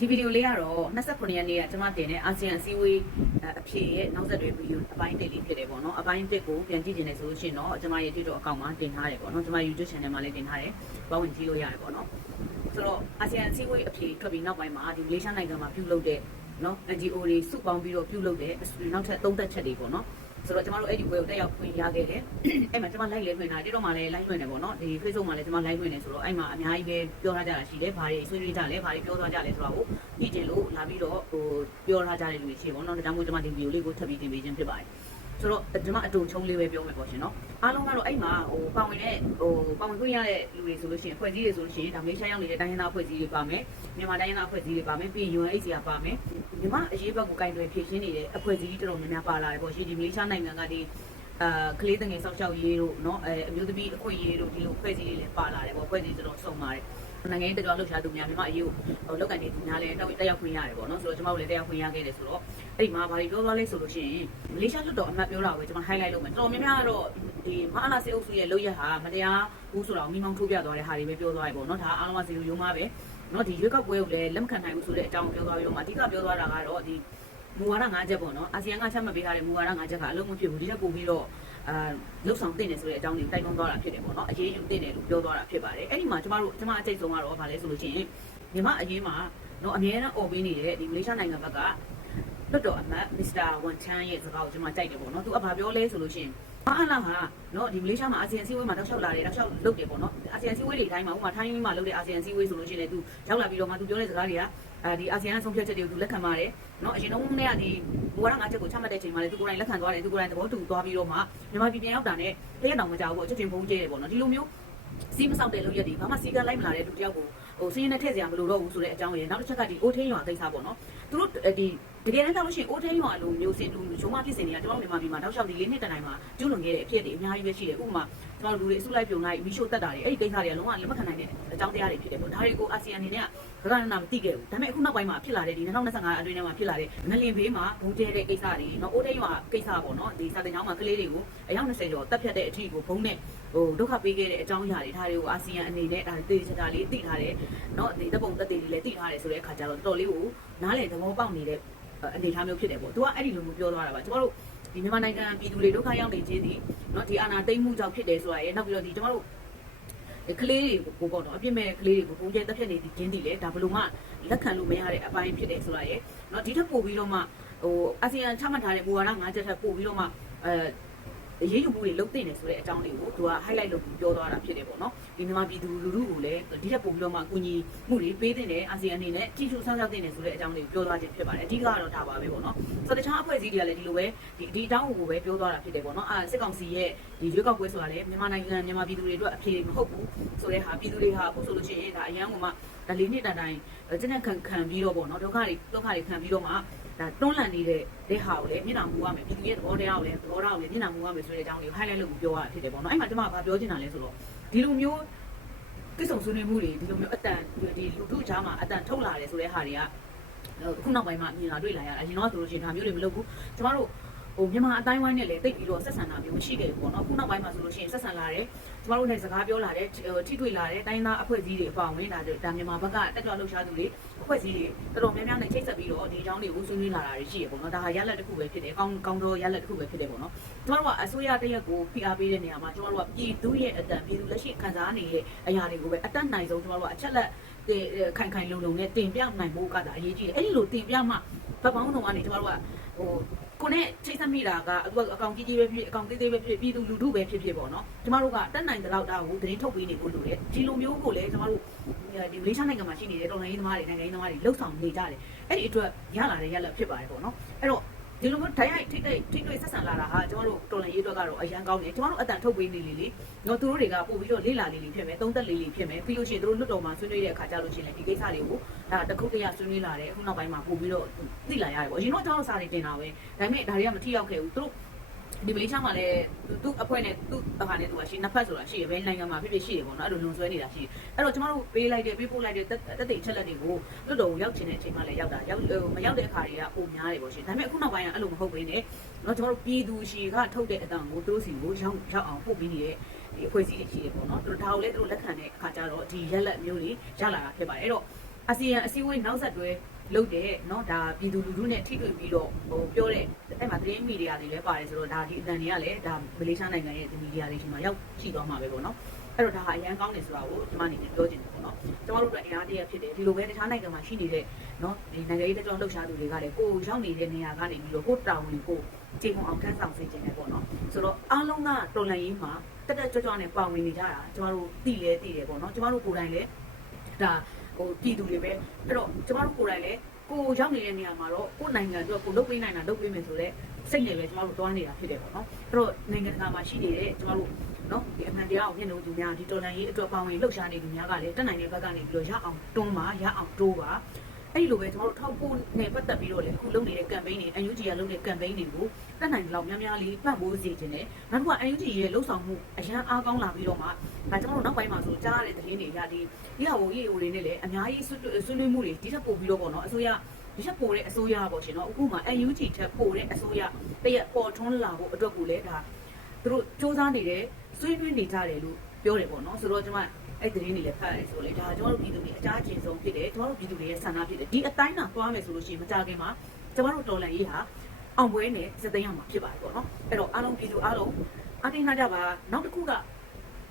ဒီဗီဒီယိုလေးကတော့29ရက်နေ့ကကျွန်မတင်တဲ့အာဆီယံအစည်းအဝေးအဖြစ်ရဲ့နောက်ဆက်တွဲဗီဒီယိုအပိုင်းတစ်လေးဖြစ်တယ်ပေါ့နော်အပိုင်းတစ်ကိုပြန်ကြည့်နေတယ်ဆိုလို့ရှိရင်တော့ကျွန်မရဲ့ TikTok အကောင့်မှာတင်ထားတယ်ပေါ့နော်ကျွန်မ YouTube channel မှာလည်းတင်ထားတယ်ဘာဝင်ကြည့်လို့ရတယ်ပေါ့နော်ဆိုတော့အာဆီယံအစည်းအဝေးအဖြစ်ထွက်ပြီးနောက်ပိုင်းမှာဒီမလေးရှားနိုင်ငံမှာပြုလုပ်တဲ့နော် NGO တွေစုပေါင်းပြီးတော့ပြုလုပ်တဲ့နောက်ထပ်သုံးသက်ချက်တွေပေါ့နော် ဆိုတော့ကျမတို့အဲ့ဒီပွဲကိုတက်ရောက်ခွင့်ရခဲ့တယ်အဲ့မှာကျမ live လေးဖွင့်တာတိတော့မှလည်း live ဖွင့်တယ်ပေါ့နော်ဒီ Facebook မှာလည်းကျမ live ဖွင့်တယ်ဆိုတော့အဲ့မှာအများကြီးပဲပြောထားကြတာရှိတယ်ဘာတွေဆွေးနွေးကြလဲဘာတွေပြောထားကြလဲဆိုတော့ကိုကြည့်ကြလို့လာပြီးတော့ဟိုပြောထားကြတဲ့လူတွေရှိပေါ့နော်ဒါကြောင့်မို့ကျမဒီဗီဒီယိုလေးကိုထပ်ပြီးတင်ပေးခြင်းဖြစ်ပါတယ် ဆိုတော့ဒီမှာအတုံချုံလေးပဲပြောမယ်ပေါ့ရှင်နော်အားလုံးကတော့အဲ့မှာဟိုပါဝင်တဲ့ဟိုပါဝင်ခွင့်ရတဲ့လူတွေဆိုလို့ရှိရင်ဖွဲ့စည်းတွေဆိုလို့ရှိရင်ဒါမေးရှားရောက်နေတဲ့တိုင်းရင်းသားဖွဲ့စည်းတွေပါမယ်မြန်မာတိုင်းရင်းသားဖွဲ့စည်းတွေပါမယ်ပြီးရင် UNHCR ပါမယ်မြန်မာအရေးဘက်ကိုကင်တွယ်ဖြည့်ရှင်းနေတဲ့အဖွဲ့အစည်းတော်တော်များများပါလာတယ်ပေါ့ရှင်ဒီမလေးရှားနိုင်ငံကဒီအာကလေးတငယ်ဆောက်ရှောက်ရေးတို့เนาะအဲအမျိုးသမီးအခွင့်အရေးတို့ဒီလိုဖွဲ့စည်းတွေလည်းပါလာတယ်ပေါ့ဖွဲ့စည်းတော်တော်စုံပါတယ် နိုင်ငံရေးတကြောလှုပ်ရှားသူများမြန်မာအရေးကိုဟိုလောက်ကန်နေသူများလည်းတော့တက်ရောက်ခွင့်ရတယ်ပေါ့နော်ဆိုတော့ကျွန်မတို့လည်းတက်ရောက်ခွင့်ရခဲ့တယ်ဆိုတော့အဲ့ဒီမှာဘာတွေပြောသွားလဲဆိုလို့ရှိရင်မလေးရှားလွတ်တော်အမတ်ပြောတာကိုကျွန်မ highlight လုပ်မယ်တော်တော်များများကတော့ဒီမဟာနာစေအုပ်စုရဲ့လုပ်ရက်ဟာမတရားဘူးဆိုတော့မိမောင်းထိုးပြသွားတဲ့ဟာတွေပဲပြောသွားတယ်ပေါ့နော်ဒါအားလုံးကစီလိုရုံးမှာပဲနော်ဒီရွေးကောက်ပွဲကိုလည်းလက်မခံနိုင်ဘူးဆိုတဲ့အကြောင်းပြောသွားပြီးတော့မှအဓိကပြောသွားတာကတော့ဒီမူဝါဒ၅ချက်ပေါ့နော်အာဆီယံကချမှတ်ပေးထားတဲ့မူဝါဒ၅ချက်ကအလုံးမဖြစ်ဘူးဒီထက်ပိုပြီးတော့ အာလှုပ်ဆောင်တင်နေဆိုတဲ့အကြောင်းကိုတိုက်တွန်းသွားတာဖြစ်တယ်ပေါ့နော်အရေးယူတင်တယ်လို့ပြောသွားတာဖြစ်ပါတယ်အဲ့ဒီမှာကျမတို့ကျမအကျိတ်ဆုံးကတော့ဗာလဲဆိုလို့ရှိရင်မြန်မာအရေးမှာနော်အများအားអော်ပေးနေတဲ့ဒီမလေးရှားနိုင်ငံဘက်ကလွတ်တော်အမတ်မစ္စတာဝန်ချန်ရဲ့စကားကိုကျမကြိုက်တယ်ပေါ့နော်သူကဘာပြောလဲဆိုလို့ရှိရင် ဘာအလားဟာနော်ဒီမလေးရှားမှာအာဆီယံစည်းဝေးမှာတောက်လျှောက်လာတယ်တောက်လျှောက်လုပ်တယ်ပေါ့နော်အာဆီယံစည်းဝေးတွေတိုင်းမှာဥပမာထိုင်းမှာလုပ်တဲ့အာဆီယံစည်းဝေးဆိုလို့ရှိရင်လည်းသူရောက်လာပြီးတော့မှသူပြောတဲ့စကားတွေကအဲဒီအာဆီယံဆုံးဖြတ်ချက်တွေကိုသူလက်ခံပါတယ်နော်အရင်တော့နဲ့ကဒီဘူဝါဒငါချက်ကိုချမှတ်တဲ့ချိန်မှာလည်းသူကိုယ်တိုင်လက်ခံသွားတယ်သူကိုယ်တိုင်သဘောတူသွားပြီးတော့မှမြန်မာပြည်ပြန်ရောက်တာနဲ့တရက်တောင်မကြောက်ဘူးအချက်ချင်းဖုံးကျဲတယ်ပေါ့နော်ဒီလိုမျိုးစီးမဆောက်တဲ့လုပ်ရက်တွေဘာမှစီကံလိုက်မလာတဲ့လူတယောက်ကိုဟိုစီးရင်နဲ့ထည့်စရာမလိုတော့ဘူးဆိုတဲ့အကြောင်းရယ်နောက်တစ်ချက်ကဒီအိုးထင်းရွာကိစ္စပေါ့နော်သူတို့ဒီ တကယ်တမ်းကြောက်လို့ရှိရင်အိုးထင်းရွာလိုမျိုးစင်လူရုံးမဖြစ်စင်တွေကကျွန်တော်မြန်မာပြည်မှာတောက်လျှောက်ဒီလေးနှစ်တန်တိုင်းမှာကျူးလွန်ခဲ့တဲ့အဖြစ်တွေအများကြီးပဲရှိတယ်ဥပမာကျွန်တော်လူတွေအစုလိုက်ပြုံလိုက်မီရှို့တက်တာတွေအဲ့ဒီကိစ္စတွေကလုံးဝလက်မခံနိုင်တဲ့အကြောင်းတရားတွေဖြစ်တယ်ပေါ့ဒါတွေကိုအာဆီယံအနေနဲ့ကကကနနာမသိခဲ့ဘူးဒါပေမဲ့အခုနောက်ပိုင်းမှာဖြစ်လာတဲ့ဒီ2025အတွင်းထဲမှာဖြစ်လာတဲ့ငလင်ဘေးမှာဘုံတဲတဲ့ကိစ္စတွေနော်အိုးထင်းရွာကိစ္စပေါ့နော်ဒီစာတင်ကျောင်းမှာကလေးတွေကိုအယောက်20ကျော်တက်ဖြတ်တဲ့အထီကိုဘုံနဲ့ဟိုဒုက္ခပေးခဲ့တဲ့အကြောင်းအရာတွေဒါတွေကိုအာဆီယံအနေနဲ့ဒါတေချာချာလေးသိထားတယ်နော်ဒီတပ်ပုံတက်တွေလည်းသိထားတယ်ဆိုတဲ့အခါကျတော့တော်တော်လေးကိုနားလေသဘောပေါက်နေတဲ့ အနေအထားမျိုးဖြစ်တယ်ပေါ့သူကအဲ့ဒီလိုမျိုးပြောသွားတာပါကျွန်တော်တို့ဒီမြန်မာနိုင်ငံပြည်သူတွေဒုက္ခရောက်နေခြင်းဒီနော်ဒီအာဏာသိမ်းမှုကြောင့်ဖြစ်တယ်ဆိုတာရဲ့နောက်ပြီးတော့ဒီကျွန်တော်တို့ကလေးတွေကိုပေါ့နော်အပြစ်မဲ့ကလေးတွေကိုပုံကျဲတက်ဖြတ်နေခြင်းဒီလေဒါဘလို့မှလက်ခံလို့မရတဲ့အပိုင်းဖြစ်တယ်ဆိုတာရဲ့နော်ဒီထက်ပိုပြီးတော့မှဟိုအာဆီယံချမှတ်ထားတဲ့မူဝါဒ၅ချက်ထက်ပိုပြီးတော့မှအဲ အရေးယူမှုတွေလုပ်သိနေဆိုတဲ့အကြောင်းလေးကိုသူက highlight လုပ်ပြီးပြောသွားတာဖြစ်တယ်ပေါ့နော်ဒီမြန်မာပြည်သူလူထုကိုလည်းဒီထက်ပိုပြီးတော့မှအကူအညီမှုတွေပေးတဲ့အာဆီယံအနေနဲ့ကြည့်ရှုဆောင်ရောက်တဲ့ဆိုတဲ့အကြောင်းလေးကိုပြောသွားခြင်းဖြစ်ပါတယ်အဓိကကတော့ဒါပါပဲပေါ့နော်ဆိုတော့တခြားအဖွဲ့အစည်းတွေကလည်းဒီလိုပဲဒီဒီအကြောင်းကိုပဲပြောသွားတာဖြစ်တယ်ပေါ့နော်အာစစ်ကောင်စီရဲ့ဒီရွေးကောက်ပွဲဆိုတာလည်းမြန်မာနိုင်ငံမြန်မာပြည်သူတွေအတွက်အပြေမဟုတ်ဘူးဆိုတဲ့ဟာပြည်သူတွေဟာအခုဆိုလို့ရှိရင်ဒါအရန်ကမှဒါလေးနှစ်တိုင်တိုင်ကျတဲ့ခံခံပြီးတော့ပေါ့နော်ဒုက္ခတွေဒုက္ခတွေခံပြီးတော့မှ ဒါတွန်းလှန်နေတဲ့တဲ့ဟာကိုလည်းမျက်နှာမူရမယ်ပြည်သူရဲ့သဘောတရားကိုလည်းသဘောထားကိုလည်းမျက်နှာမူရမယ်ဆိုတဲ့အကြောင်းလေးကို highlight လုပ်ပြီးပြောရတာဖြစ်တယ်ပေါ့နော်အဲ့မှာကျွန်မကပြောချင်တာလဲဆိုတော့ဒီလိုမျိုးကိစ္စဆွေးနွေးမှုတွေဒီလိုမျိုးအတန်ဒီလူထုကြားမှာအတန်ထုတ်လာတယ်ဆိုတဲ့ဟာတွေကအခုနောက်ပိုင်းမှာမြင်လာတွေ့လာရတာအရင်တော့ဆိုလို့ရှိရင်ဒါမျိုးတွေမလုပ်ဘူးကျမတို့ ဟိုမြန်မာအတိုင်းဝိုင်းနဲ့လည်းတိတ်ပြီးတော့ဆက်ဆံတာမျိုးမရှိခဲ့ဘူးပေါ့နော်အခုနောက်ပိုင်းမှာဆိုလို့ရှိရင်ဆက်ဆံလာတယ်ကျမတို့လည်းစကားပြောလာတယ်ထိတွေ့လာတယ်တိုင်းသားအဖွဲ့အစည်းတွေအပေါင်းဝင်ဒါဒါမြန်မာဘက်ကတက်ကြွလှုပ်ရှားသူတွေအဖွဲ့အစည်းတွေတော်တော်များများနဲ့ချိတ်ဆက်ပြီးတော့ဒီအကြောင်းတွေကိုဆွေးနွေးလာတာတွေရှိရပေါ့နော်ဒါဟာရလက်တစ်ခုပဲဖြစ်တယ်ကောင်းကောင်းတော့ရလက်တစ်ခုပဲဖြစ်တယ်ပေါ့နော်ကျမတို့ကအစိုးရတရက်ကိုဖိအားပေးတဲ့နေရာမှာကျမတို့ကပြည်သူရဲ့အတန်ပြည်သူလက်ရှိခံစားနေတဲ့အရာတွေကိုပဲအတက်နိုင်ဆုံးကျမတို့ကအချက်လက်ခိုင်ခိုင်လုံလုံနဲ့တင်ပြနိုင်ဖို့ကဒါအရေးကြီးတယ်အဲ့ဒီလိုတင်ပြမှဗတ်ပေါင်းတော်ကနေကျမတို့က ဟိုကိုနဲ့ချိတ်ဆက်မိတာကအခုအကောင်ကြီးကြီးပဲဖြစ်အကောင်သေးသေးပဲဖြစ်ပြည်သူလူထုပဲဖြစ်ဖြစ်ပေါ့နော်ကျမတို့ကတက်နိုင်တဲ့လောက်တာကိုသတင်းထုတ်ပေးနေဖို့လိုတယ်ဒီလိုမျိုးကိုလည်းကျမတို့ဒီမလေးရှားနိုင်ငံမှာရှိနေတဲ့တော်လိုင်းရေးသမားတွေနိုင်ငံရေးသမားတွေလှုပ်ဆောင်နေကြတယ်အဲ့ဒီအတွက်ရလာတဲ့ရလက်ဖြစ်ပါတယ်ပေါ့နော်အဲ့တော့ ဒီလိုမျိုးဓာတ်ရိုက်ထိတ်ထိတ်ထိတ်ထိတ်ဆက်ဆံလာတာဟာကျမတို့တော်လန်ရေးအတွက်ကတော့အရန်ကောင်းတယ်ကျမတို့အတန်ထုတ်ပေးနေလေလေတော့သူတို့တွေကပို့ပြီးတော့လေးလာလေးလေးဖြစ်မယ်သုံးသက်လေးလေးဖြစ်မယ်ပြီးလို့ရှိရင်သူတို့လွတ်တော်မှာဆွေးနွေးတဲ့အခါကျလို့ရှိရင်ဒီကိစ္စတွေကိုဒါတခုတရဆွေးနွေးလာတယ်အခုနောက်ပိုင်းမှာပို့ပြီးတော့သိလာရတယ်ပေါ့အရင်တော့ကျမတို့စာတွေတင်တာပဲဒါပေမဲ့ဒါတွေကမထိရောက်ခဲ့ဘူးသူတို့ ဒီမလေးချားမှာလည်းသူ့အဖွဲ့နဲ့သူ့ဟာနဲ့သူကရှိနှစ်ဖက်ဆိုတာရှိတယ်ဘယ်နိုင်ငံမှာဖြစ်ဖြစ်ရှိတယ်ပေါ့နော်အဲ့လိုလွန်ဆွဲနေတာရှိတယ်အဲ့တော့ကျမတို့ပေးလိုက်တဲ့ပေးပို့လိုက်တဲ့တက်တဲ့ချက်လက်တွေကိုလွတ်တော်ကိုရောက်ချင်တဲ့အချိန်မှလည်းရောက်တာရောက်မရောက်တဲ့အခါတွေကပုံများတယ်ပေါ့ရှင်ဒါပေမဲ့အခုနောက်ပိုင်းကအဲ့လိုမဟုတ်ဘဲနဲ့နော်ကျမတို့ပြည်သူရှိကထုတ်တဲ့အတန်ကိုသူတို့စီကိုရောက်ရောက်အောင်ပို့ပြီးနေတဲ့ဒီအဖွဲ့အစည်းတွေရှိတယ်ပေါ့နော်သူတို့ဒါကိုလည်းသူတို့လက်ခံတဲ့အခါကျတော့ဒီရက်လက်မျိုးတွေရလာတာဖြစ်ပါတယ်အဲ့တော့ အာဆီယံအစည်းအဝေးနောက်ဆက်တွဲလုပ်တဲ့เนาะဒါပြည်သူလူထုနဲ့ထိတွေ့ပြီးတော့ဟိုပြောတဲ့အဲ့မှာသတင်းမီဒီယာတွေလည်းပါတယ်ဆိုတော့ဒါဒီအတန်တွေကလည်းဒါမလေးရှားနိုင်ငံရဲ့မီဒီယာတွေချိန်မှာရောက်ရှိသွားမှာပဲပေါ့နော်အဲ့တော့ဒါဟာအရန်ကောင်းတယ်ဆိုတာကိုကျွန်မအနေနဲ့ပြောချင်တယ်ပေါ့နော်ကျွန်တော်တို့အတွက်အရာတရဖြစ်တယ်ဒီလိုပဲတခြားနိုင်ငံမှာရှိနေတဲ့เนาะဒီနိုင်ငံရေးတက်ကြွလှုပ်ရှားသူတွေကလည်းကိုယ်ရောက်နေတဲ့နေရာကနေပြီးတော့ကိုယ်တာဝန်ကိုခြေကုန်အောင်ထမ်းဆောင်စေချင်တယ်ပေါ့နော်ဆိုတော့အားလုံးကတော်လန်ရေးမှာတက်တက်ကြွကြွနဲ့ပါဝင်နေကြတာကျွန်တော်တို့သိလဲသိတယ်ပေါ့နော်ကျွန်တော်တို့ကိုယ်တိုင်လည်းဒါ ဟိုပြည်သူတွေပဲအဲ့တော့ကျွန်တော်တို့ကိုယ်တိုင်လည်းကိုရောက်နေတဲ့နေရာမှာတော့ကိုယ်နိုင်ငံအတွက်ကိုလုပ်ပေးနိုင်တာလုပ်ပေးမယ်ဆိုတော့စိတ်နဲ့ပဲကျွန်တော်တို့တွားနေတာဖြစ်တယ်ပေါ့နော်အဲ့တော့နိုင်ငံတကာမှာရှိနေတဲ့ကျွန်တော်တို့နော်ဒီအမှန်တရားကိုမျက်နှာသူများဒီတော်လန်ရေးအတွက်ပါဝင်လှုပ်ရှားနေသူများကလည်းတက်နိုင်တဲ့ဘက်ကနေပြီးတော့ရအောင်တွန်းပါရအောင်တိုးပါ အဲ့ဒီလိုပဲကျွန်တော်တို့ထောက်ပို့နဲ့ပတ်သက်ပြီးတော့လေအခုလုပ်နေတဲ့ campaign တွေ UNG ကလုပ်နေတဲ့ campaign တွေကိုတက်နိုင်လောက်များများလေးပတ်ဖို့စီခြင်းနဲ့နောက်တစ်ခါ UNG ရဲ့လှုပ်ဆောင်မှုအရန်အားကောင်းလာပြီးတော့မှဒါကျွန်တော်တို့နောက်ပိုင်းမှာဆိုကြားရတဲ့သတင်းတွေရဒီဒီဟာကိုရေးဟိုတွေနဲ့လည်းအများကြီးဆွေးနွေးမှုတွေဒီထက်ပိုပြီးတော့ပေါ့နော်အစိုးရဒီထက်ပိုတဲ့အစိုးရပေါ့ရှင်နော်အခုမှ UNG ထက်ပိုတဲ့အစိုးရတရက်ပေါ်ထွန်းလာဖို့အတွက်ကိုလည်းဒါသူတို့စ조사နေတယ်ဆွေးနွေးနေကြတယ်လို့ပြောတယ်ပေါ့နော်ဆိုတော့ကျွန်မ အဲ့သတင်းတွေလည်းဖတ်ရတယ်ဆိုလေဒါကျွန်တော်တို့ပြည်သူတွေအကြအကျဉ်ဆုံးဖြစ်တယ်ကျွန်တော်တို့ပြည်သူတွေရဲ့ဆန္ဒဖြစ်တယ်ဒီအတိုင်းသာသွားမယ်ဆိုလို့ရှိရင်မကြခင်မှာကျွန်တော်တို့တော်လန်ရေးဟာအောင်ပွဲနဲ့စသိမ်းရမှာဖြစ်ပါတယ်ပေါ့နော်အဲ့တော့အားလုံးပြည်သူအားလုံးအတင်းထားကြပါနောက်တစ်ခုက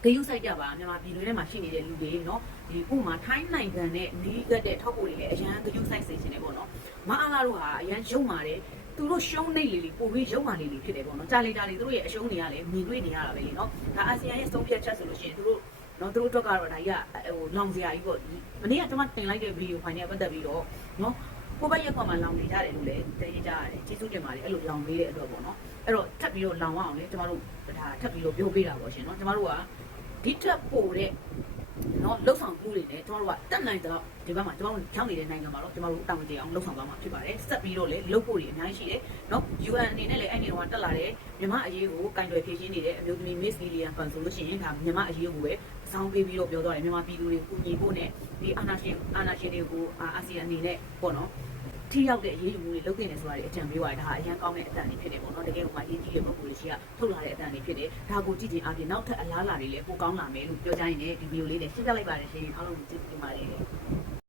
ဂယုစိုက်ကြပါမြန်မာပြည်တွင်းထဲမှာရှိနေတဲ့လူတွေเนาะဒီဥမာထိုင်းနိုင်ငံနဲ့နီးကပ်တဲ့ထောက်ပို့တွေလည်းအရန်ဂယုစိုက်စေချင်တယ်ပေါ့နော်မအားလာတို့ဟာအရန်ရုံမာတယ်သူတို့ရှုံးနေလေလေပိုပြီးရုံမာလေလေဖြစ်တယ်ပေါ့နော်ကြာလေကြာလေသူတို့ရဲ့အရှုံးတွေကလည်းမြင်တွေ့နေရတာပဲလေနော်ဒါအာဆီယံရဲ့ဆုံးဖြတ်ချက်ဆိုလို့ရှိရင်သူတို့ နော်သူတို့အတွက်ကတော့ဒါကြီးကဟိုလောင်စရာကြီးပေါ့မနေ့ကကျွန်မတင်လိုက်တဲ့ဗီဒီယိုဖိုင်နဲ့ပတ်သက်ပြီးတော့နော်ကိုယ့်ဘက်ရက်ကွက်မှာလောင်နေကြတယ်လို့လည်းတည်ကြရတယ်ကျေးဇူးတင်ပါတယ်အဲ့လိုလောင်ပေးတဲ့အတွက်ပေါ့နော်အဲ့တော့ထပ်ပြီးတော့လောင်အောင်လေကျွန်တော်တို့ဒါထပ်ပြီးတော့ပြောပေးတာပေါ့ရှင်နော်ကျွန်တော်တို့ကဒီထက်ပိုတဲ့နော်လှုပ်ဆောင်မှုတွေနဲ့ကျွန်တော်တို့ကတက်နိုင်တော့ဒီဘက်မှာကျွန်တော်တို့ကြောင်းနေတဲ့နိုင်ငံမှာတော့ကျွန်တော်တို့တာဝန်ကျေအောင်လှုပ်ဆောင်သွားမှာဖြစ်ပါတယ်ဆက်ပြီးတော့လေလှုပ်ဖို့တွေအများကြီးရှိတယ်နော် UN အနေနဲ့လည်းအဲ့ဒီတော့တက်လာတဲ့မြန်မာအရေးကိုကင်တွယ်ဖြေရှင်းနေတဲ့အမျိုးသမီး Miss Lilian Fan ဆိုလို့ရှိရင်ဒါမြန်မာအရေးကိုပဲ စောင်းပေးပြီးတော့ပြောသွားတယ်မြန်မာပြည်သူတွေကိုညီဖို့နဲ့ဒီအာနာရှင်အာနာရှင်တွေကိုအာဆီယံအနေနဲ့ပေါ့နော်ထိရောက်တဲ့အရေးယူမှုတွေလုပ်တင်နေဆိုတာတွေအကြံပေးပါတယ်ဒါဟာအရန်ကောင်းတဲ့အတန်တွေဖြစ်တယ်ပေါ့နော်တကယ်လို့မှအရေးကြီးတဲ့ပုံစံတွေရှိကထုတ်လာတဲ့အတန်တွေဖြစ်တယ်ဒါကိုကြည့်ချင်းအပြင်နောက်ထပ်အလားအလာတွေလည်းပိုကောင်းလာမယ်လို့ပြောကြရင်လည်းဒီဗီဒီယိုလေးနဲ့ရှင်းပြလိုက်ပါတယ်ရှင်အားလုံးကိုကျေးဇူးတင်ပါတယ်